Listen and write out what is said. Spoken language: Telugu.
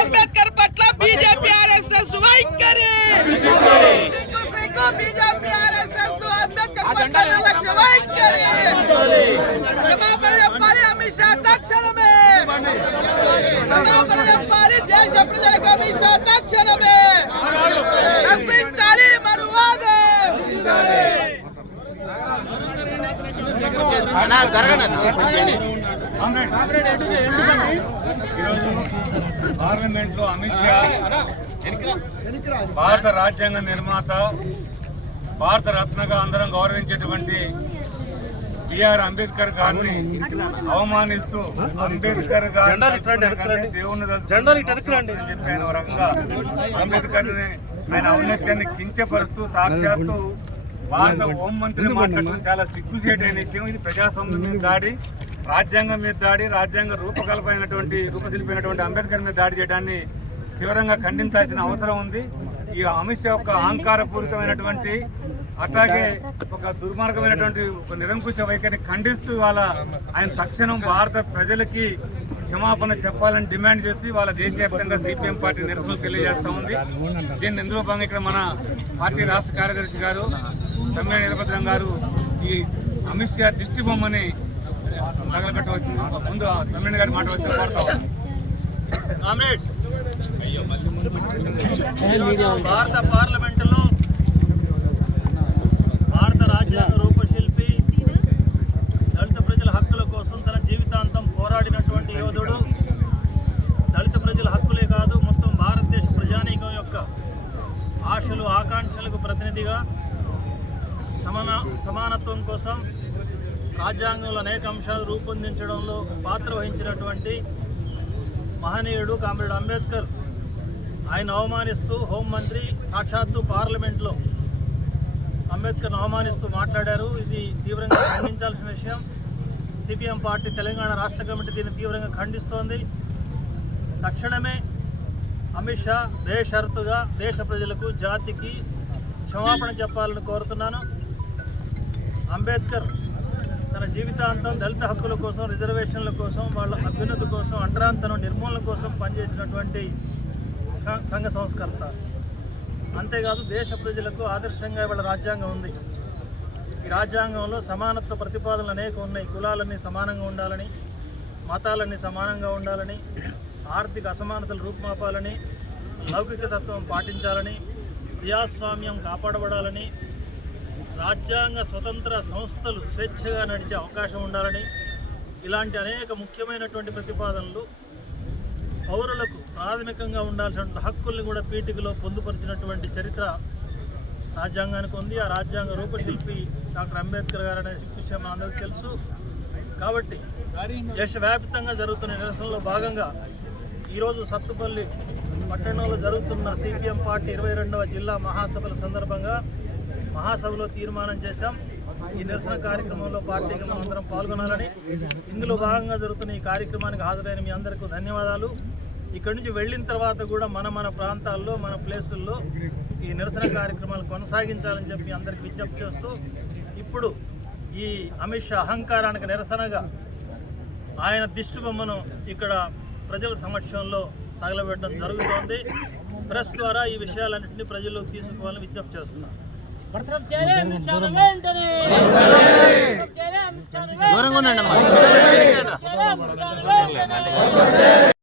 అంబేద్కర్ పట్ల బీజేపీ ఆర్ఎస్ఎస్ వైఖరి, బీజేపీ ఆర్ఎస్ఎస్ అంబేద్కర్ పట్ల నిర్లక్ష్య వైఖరి, క్షమాపణ చెప్పాలి అమిత్ షా తక్షణమే, క్షమాపణ చెప్పాలి దేశ ప్రజలకు అమిత్ షా తక్షణమే, రక్షించాలి మనువాదం. ఈరోజు పార్లమెంట్ లో అమిత్ షా భారత రాజ్యాంగ నిర్మాత, భారత రత్నగా అందరం గౌరవించేటువంటి బిఆర్ అంబేద్కర్ గారిని అవమానిస్తూ అంబేద్కర్ గారి దేవుని చెప్పి ఆయన రకంగా అంబేద్కర్ ఆయన ఔన్నత్యాన్ని కించపరుస్తూ సాక్షాత్తు భారత హోంమంత్రిని మాట్లాడడం చాలా సిగ్గుచేటైన విషయం. ఇది ప్రజాస్వామ్యం మీద దాడి, రాజ్యాంగం మీద దాడి, రాజ్యాంగ రూపశిల్పైనటువంటి అంబేద్కర్ మీద దాడి చేయడాన్ని తీవ్రంగా ఖండించాల్సిన అవసరం ఉంది. ఈ అమిత్ షా యొక్క అహంకారపూరితమైనటువంటి అట్లాగే ఒక దుర్మార్గమైనటువంటి ఒక నిరంకుశ వైఖరిని ఖండిస్తూ ఆయన తక్షణం భారత ప్రజలకి క్షమాపణ చెప్పాలని డిమాండ్ చేస్తూ వాళ్ళ దేశవ్యాప్తంగా సిపిఎం పార్టీ నిరసనలు తెలియజేస్తూ ఉంది. దీన్ని ఇందులో భాగంగా ఇక్కడ మన పార్టీ రాష్ట్ర కార్యదర్శి గారు తమ్మినేని వీరభద్రం గారు ఈ అమిత్ షా దిష్టి బొమ్మని తగలబెట్టవచ్చు. ముందు తమ్మినేని గారి మాట వచ్చి కోరుతా భారత పార్లమెంటులో భారత రాజ్యాంగ రూపశిల్పి, దళిత ప్రజల హక్కుల కోసం తన జీవితాంతం పోరాడినటువంటి యోధుడు, దళిత ప్రజల హక్కులే కాదు మొత్తం భారతదేశ ప్రజానీకం యొక్క ఆశలు ఆకాంక్షలకు ప్రతినిధిగా సమానత్వం కోసం రాజ్యాంగంలో అనేక అంశాలు రూపొందించడంలో పాత్ర వహించినటువంటి మహనీయుడు కామ్రేడ్ అంబేద్కర్ ఆయన అవమానిస్తూ హోంమంత్రి సాక్షాత్తు పార్లమెంట్లో అంబేద్కర్ను అవమానిస్తూ మాట్లాడారు. ఇది తీవ్రంగా ఖండించాల్సిన విషయం. సిపిఎం పార్టీ తెలంగాణ రాష్ట్ర కమిటీ దీన్ని తీవ్రంగా ఖండిస్తోంది. తక్షణమే అమిత్ షా బేషరతుగా దేశ ప్రజలకు, జాతికి క్షమాపణ చెప్పాలని కోరుతున్నాను. అంబేద్కర్ తన జీవితాంతం దళిత హక్కుల కోసం, రిజర్వేషన్ల కోసం, వాళ్ళ అభ్యున్నతి కోసం, అంటరాంతరం నిర్మూలన కోసం పనిచేసినటువంటి సంఘ సంస్కర్త. అంతేకాదు దేశ ప్రజలకు ఆదర్శంగా వాళ్ళ రాజ్యాంగం ఉంది. ఈ రాజ్యాంగంలో సమానత్వ ప్రతిపాదనలు అనేక ఉన్నాయి. కులాలన్నీ సమానంగా ఉండాలని, మతాలన్నీ సమానంగా ఉండాలని, ఆర్థిక అసమానతలు రూపుమాపాలని, లౌకిక తత్వం పాటించాలని, ప్రజాస్వామ్యం కాపాడబడాలని, రాజ్యాంగ స్వతంత్ర సంస్థలు స్వేచ్ఛగా నడిచే అవకాశం ఉండాలని, ఇలాంటి అనేక ముఖ్యమైనటువంటి ప్రతిపాదనలు పౌరులకు ప్రాథమికంగా ఉండాల్సిన హక్కుల్ని కూడా పీఠికలో పొందుపరిచినటువంటి చరిత్ర రాజ్యాంగానికి ఉంది. ఆ రాజ్యాంగ రూపశిల్పి డాక్టర్ అంబేద్కర్ గారు అనే విషయం అందరికీ తెలుసు. కాబట్టి దేశవ్యాప్తంగా జరుగుతున్న నిరసనలో భాగంగా ఈరోజు సత్తుపల్లి పట్టణంలో జరుగుతున్న సిపిఎం పార్టీ 22వ జిల్లా మహాసభల సందర్భంగా మహాసభలో తీర్మానం చేశాం. ఈ నిరసన కార్యక్రమంలో పార్టీకి మనందరం పాల్గొనాలని. ఇందులో భాగంగా జరుగుతున్న ఈ కార్యక్రమానికి హాజరైన మీ అందరికీ ధన్యవాదాలు. ఇక్కడి నుంచి వెళ్ళిన తర్వాత కూడా మన ప్రాంతాల్లో, మన ప్లేసుల్లో ఈ నిరసన కార్యక్రమాలు కొనసాగించాలని చెప్పి అందరికీ విజ్ఞప్తి చేస్తూ, ఇప్పుడు ఈ అమిత్ షా అహంకారానికి నిరసనగా ఆయన దిష్టి బొమ్మను ఇక్కడ ప్రజల సమక్షంలో తగలబెట్టడం జరుగుతోంది. ప్రెస్ ద్వారా ఈ విషయాలన్నింటినీ ప్రజల్లోకి తీసుకోవాలని విజ్ఞప్తి చేస్తున్నాను.